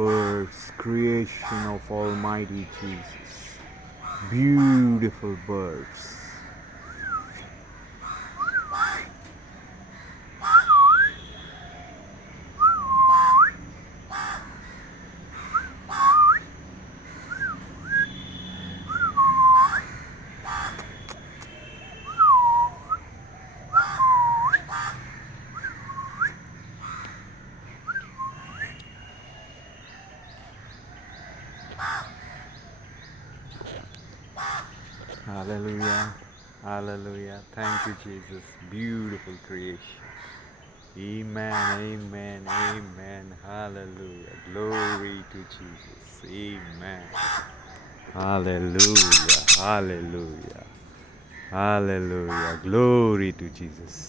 birds, creation of Almighty Jesus. Beautiful birds. Hallelujah. Hallelujah. Thank you, Jesus. Beautiful creation. Amen. Amen. Amen. Hallelujah. Glory to Jesus. Amen. Hallelujah. Hallelujah. Hallelujah. Glory to Jesus.